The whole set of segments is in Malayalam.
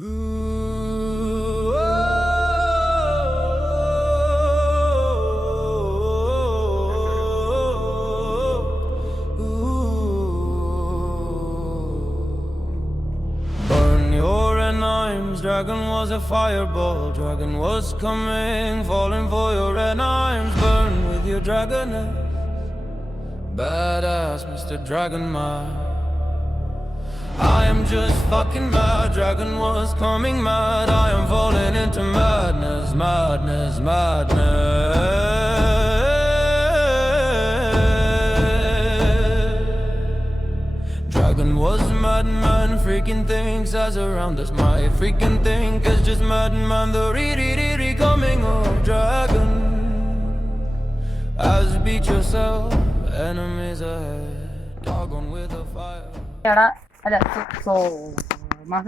Dragon was a fireball, dragon was coming, falling for your red arms. Burn with your dragoness, badass Mr. Dragon Man. I am just fucking mad, dragon was coming mad. I am falling into madness, madness, madness. Dragon was madman, freaking things as around us. My freaking think is just madman, the re coming of dragon. As beat yourself, enemies ahead, dog on with a fire.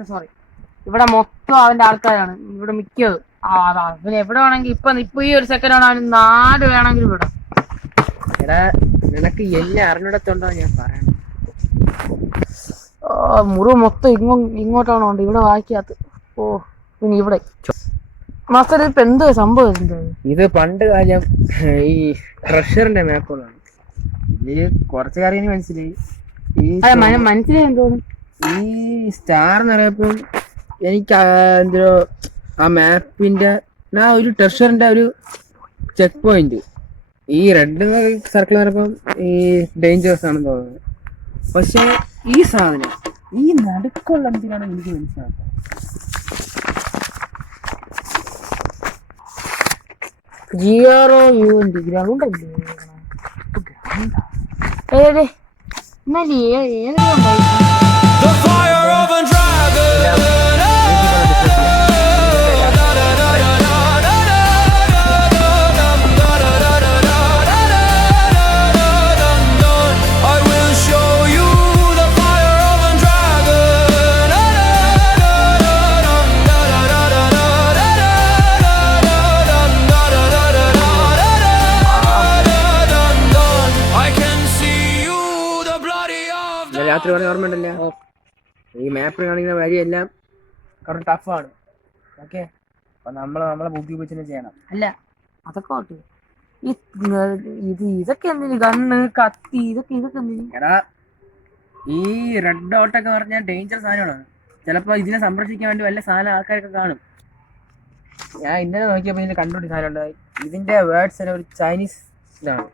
Sorry, ഇവിടെ മൊത്തം അവന്റെ ആൾക്കാരാണ് ഇവിടെ മിക്കത്. അവന് എവിടെ വേണമെങ്കിൽ ഇപ്പൊ ഈ ഒരു സെക്കൻഡ് ആണ് അവന് 4 വേണമെങ്കിലും ഇവിടെ. എടാ നിനക്ക് എന്നെ അറിഞ്ഞിടത്തുണ്ടോ ഞാൻ പറയണം. മുറിവ് മൊത്തം ഇങ്ങോട്ടാണോ ഉണ്ട് ഇവിടെ വായിക്കാത്ത. ഓ പിന്നെ ഇവിടെ മാസ്റ്റർ ഇപ്പൊ എന്തോ സംഭവം? ഇത് പണ്ട് കാലം ഈ ട്രഷറിന്റെ മാപ്പുകളാണ്. ഇതില് കുറച്ച് കാര്യം മനസ്സിലായി. മനസ്സിലായി എന്തോന്നു ഈ സ്റ്റാർ നിറയപ്പം എനിക്ക് എന്തോ ആ മാപ്പിന്റെ ഒരു ട്രഷറിന്റെ ഒരു ചെക്ക് പോയിന്റ് ഈ റെഡ് സർക്കിൾ നിറയപ്പം ഈ ഡേഞ്ചറസ് ആണെന്ന് തോന്നുന്നത്. പക്ഷെ ഈ സാധനം ഈ നടുക്കുള്ള എന്തിനാണ് എനിക്ക് മനസ്സിലാക്കുക. ഗ്രൗണ്ട് അല്ലേ? എന്നാലും രാത്രി പറഞ്ഞ ഓർമ്മ ഉണ്ടല്ലോ, ഈ മാപ്പിൽ കാണിക്കുന്ന വഴിയെല്ലാം കുറച്ച് ടഫാണ്. ഓക്കെ, അപ്പൊ നമ്മളെ ബുദ്ധി വെച്ച് ചെയ്യണം. അല്ല അതൊക്കെ ഇതൊക്കെ എന്തിനു ഗണ്ണ് കത്തി ഇതൊക്കെ എന്തിനു? എടാ ഈ റെഡ് ഡോട്ടൊക്കെ പറഞ്ഞാൽ ഡേഞ്ചർ സാധനമാണ്. ചിലപ്പോ ഇതിനെ സംരക്ഷിക്കാൻ വേണ്ടി വല്ല സാധനം ആൾക്കാരൊക്കെ കാണും. ഞാൻ ഇന്നലെ നോക്കിയപ്പോ ഇതിന് കണ്ടുപിടി സാധനം ഉണ്ടായി. ഇതിന്റെ വേർഡ്സ് ഒരു ചൈനീസ് ഇതാണ്.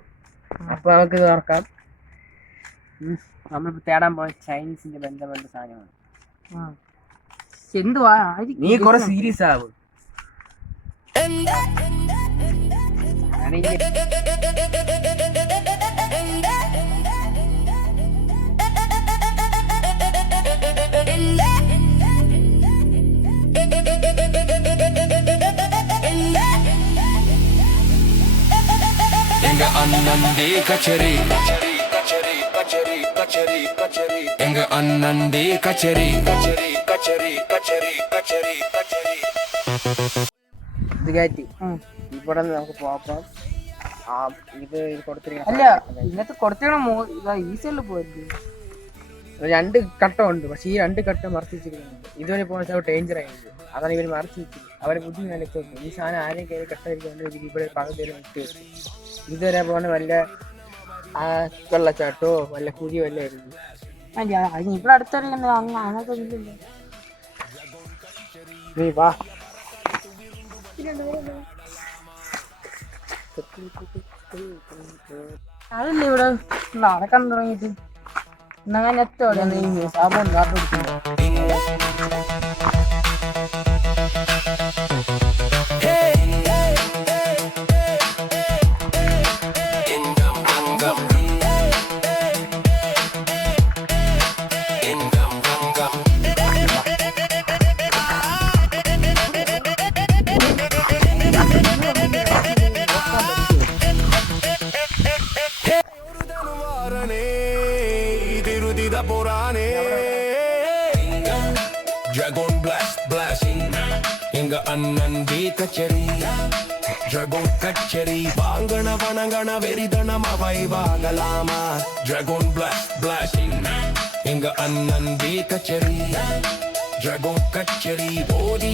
അപ്പൊ നമുക്ക് ഇത് ഓർക്കാം. നമ്മളിപ്പോ തേടാൻ പോയ ചൈനീസിന്റെ ബന്ധപ്പെട്ട സാധനമാണ്. എന്തുവാ നീ കൊറേ സീരിയസ് ആവും. എങ്ക അണ്ണന്റെ കച്ചേരി എങ്ക അണ്ണന്റെ കച്ചേരി ഇത് കയറ്റി ഇവിടെ നമുക്ക് പോവാം. ഇത് കൊടുത്തിരിക്കണം. അല്ല ഇന്നത്തെ കൊടുത്തിടണം ഈ സൈഡിൽ പോയത്. 2 കട്ടമുണ്ട്. പക്ഷെ ഈ 2 കട്ടം മറച്ചു വെച്ചിരിക്കുന്നുണ്ട്. ഇതുവരെ പോകുന്ന ഡേഞ്ചർ ആയിരുന്നു. അതാണ് ഇവർ മറച്ചു വെച്ചത്. അവരെ ബുദ്ധി നിലയ്ക്ക് വെക്കും. ഈ സാധനം ആരെയും കയറി കട്ടായിരിക്കും ഇവിടെ പകുതിയിൽ നിർത്തി വെച്ചു. ഇതുവരെ പോകുന്ന വല്ല വെള്ളച്ചാട്ടോ വല്ല കുഴി വല്ല ആയിരുന്നു. ഇവിടെ അടുത്തറിയുന്നത് അങ്ങനത്തെ ഒന്നുമില്ലല്ലോ. നീ വാ. അതല്ലേ ഇവിടെ നടക്കാൻ തുടങ്ങിയിട്ട് എന്നാ നെറ്റോടെ സാബോൺ കാട്ട് പിടിക്കുന്നു. Dragon blasting எங்க அண்ணன் கச்சேரி Dragon கச்சேரி வாங்கன வணங்கன வெறிதனம் அவை வாங்கலாமா Dragon blasting எங்க அண்ணன் கச்சேரி Dragon കച്ചടി ഓടി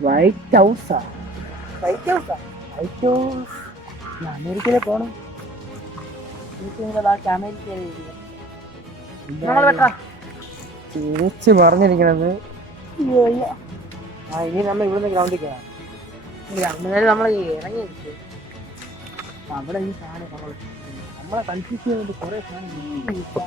വൈറ്റ് ഹൗസാ വൈറ്റ് ഹൗസാ വൈറ്റ് ഹൗസ് അമേരിക്കയിലെ പോണം തിരിച്ച് പറഞ്ഞിരിക്കണത് ഇനി നമ്മൾ ഇവിടുന്ന് ഗ്രൗണ്ടിൽ കയറാം ഗ്രൗണ്ടിൽ നമ്മൾ ഇറങ്ങി അവിടെ ഈ സാധനം നമ്മളെ കൺഫ്യൂസ് ചെയ്യുന്നത് കുറെ സാധനം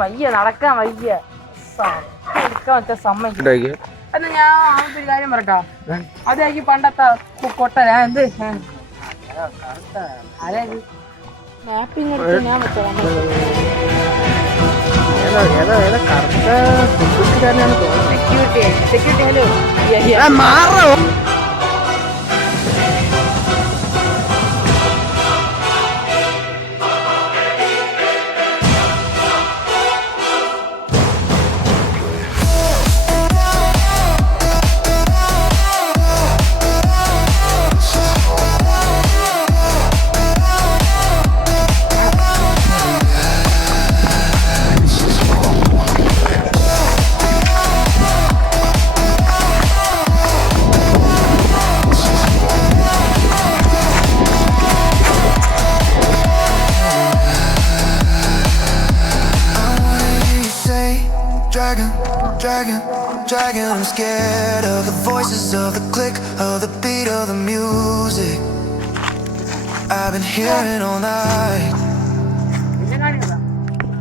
വയ്യ നടക്കാൻ വയ്യ എടുക്കാൻ വെച്ച സമ്മതിക്കും എന്നാ ഞാൻ ആദ്യത്തെ ഒരു കാര്യം പറട്ടോ അതാക്കി പണ്ടത്തെ കൊട്ട ഞാൻ എന്ത് മാപ്പിംഗ് എടുത്ത് ഞാൻ സെക്യൂരിറ്റി ഹലോ മാറോ Dragon, I'm scared of the voices, of the click, of the beat, of the music I've been hearing all night.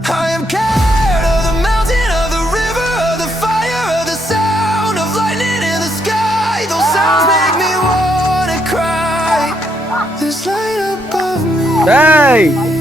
I am scared of the mountain, of the river, of the fire, of the sound of lightning in the sky. Those sounds make me wanna cry. This light above me. Hey!